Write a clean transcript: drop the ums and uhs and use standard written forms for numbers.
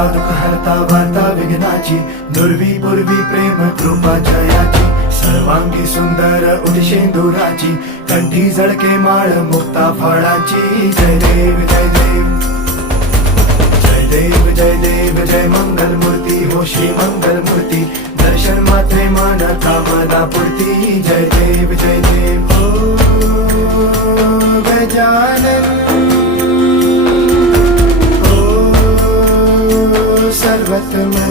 हरता दुःख हरता वार्ता विघ्नाची, दुर्वी पूर्वी प्रेम कृपा जयाची, सर्वांगी सुंदर उदिशेंदुराची, कंठी झळके माळ मुक्ता फळाची. जय देव जय देव जय देव जय देव जय मंगल मूर्ती हो श्री मंगल मूर्ती, दर्शन मात्रे मन कामना पूर्ती. जय देव जय देव हो गजानन सर्वतमन